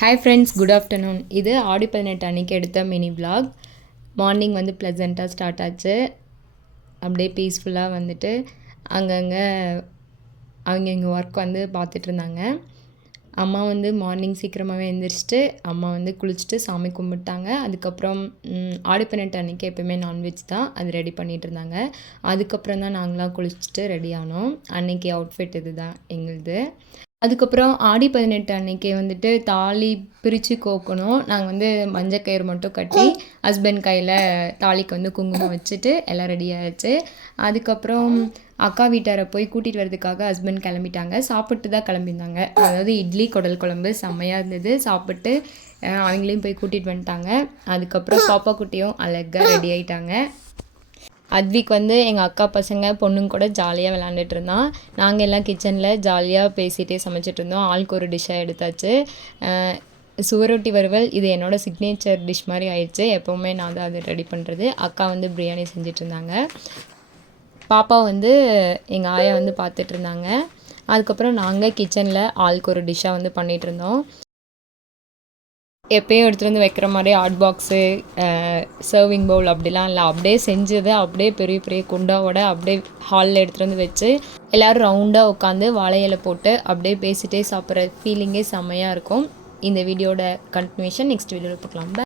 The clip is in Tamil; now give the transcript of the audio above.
Hi friends, good afternoon. இது ஆடி 18 அன்றைக்கி எடுத்த மினி விலாக். மார்னிங் வந்து ப்ளசண்ட்டாக ஸ்டார்ட் ஆச்சு. அப்படியே பீஸ்ஃபுல்லாக வந்துட்டு அங்கங்கே அவங்க எங்கள் ஒர்க் வந்து பார்த்துட்டு இருந்தாங்க. அம்மா வந்து மார்னிங் சீக்கிரமாகவே எழுந்திரிச்சிட்டு அம்மா வந்து குளிச்சுட்டு சாமி கும்பிட்டாங்க. அதுக்கப்புறம் ஆடி 18 அன்றைக்கி எப்போயுமே நான்வெஜ் தான், அது ரெடி பண்ணிகிட்டு இருந்தாங்க. அதுக்கப்புறம் தான் நாங்களாம் குளிச்சுட்டு ரெடி ஆனோம். அன்றைக்கி அவுட்ஃபிட் இது தான் எங்களுது. அதுக்கப்புறம் ஆடி 18 அன்றைக்கி வந்துட்டு தாலி பிரித்து கோக்கணும். நாங்கள் வந்து மஞ்சக்கயிறு மட்டும் கட்டி ஹஸ்பண்ட் கையில் தாலிக்கு வந்து குங்குமம் வச்சுட்டு எல்லாம் ரெடி ஆகிடுச்சு. அதுக்கப்புறம் அக்கா வீட்டாரை போய் கூட்டிகிட்டு வரதுக்காக ஹஸ்பண்ட் கிளம்பிட்டாங்க. சாப்பிட்டு தான் கிளம்பியிருந்தாங்க. அதாவது இட்லி குடல் குழம்பு செம்மையாக இருந்தது. சாப்பிட்டு அவங்களையும் போய் கூட்டிகிட்டு வந்துட்டாங்க. அதுக்கப்புறம் பாப்பா குட்டியும் அழகாக ரெடி ஆகிட்டாங்க. அத்விக் வந்து எங்கள் அக்கா பசங்க பொண்ணுங்க கூட ஜாலியாக விளாண்டுட்டு இருந்தான். நாங்கள் எல்லாம் கிச்சனில் ஜாலியாக பேசிகிட்டே சமைச்சிட்டு இருந்தோம். ஆளுக்கு ஒரு டிஷ்ஷாக எடுத்தாச்சு. சுவரொட்டி வறுவல் இது என்னோடய சிக்னேச்சர் டிஷ் மாதிரி ஆயிடுச்சு. எப்போவுமே நான் தான் அது ரெடி பண்ணுறது. அக்கா வந்து பிரியாணி செஞ்சிட்டு இருந்தாங்க. பாப்பா வந்து எங்கள் ஆயா வந்து பார்த்துட்டு இருந்தாங்க. அதுக்கப்புறம் நாங்கள் கிச்சனில் ஆளுக்கு ஒரு டிஷ்ஷாக வந்து பண்ணிகிட்டு இருந்தோம். எப்போயும் எடுத்துகிட்டு வந்து வைக்கிற மாதிரி ஹாட் பாக்ஸு, சர்விங் பவுல் அப்படிலாம் இல்லை. அப்படியே செஞ்சதை அப்படியே பெரிய பெரிய குண்டாவோட அப்படியே ஹாலில் எடுத்துகிட்டு வந்து வச்சு எல்லோரும் ரவுண்டாக உட்காந்து வாழை இலை போட்டு அப்படியே பேசிகிட்டே சாப்பிட்ற ஃபீலிங்கே செம்மையாக இருக்கும். இந்த வீடியோட கண்டினியூஷன் நெக்ஸ்ட் வீடியோவில் பார்க்கலாம்.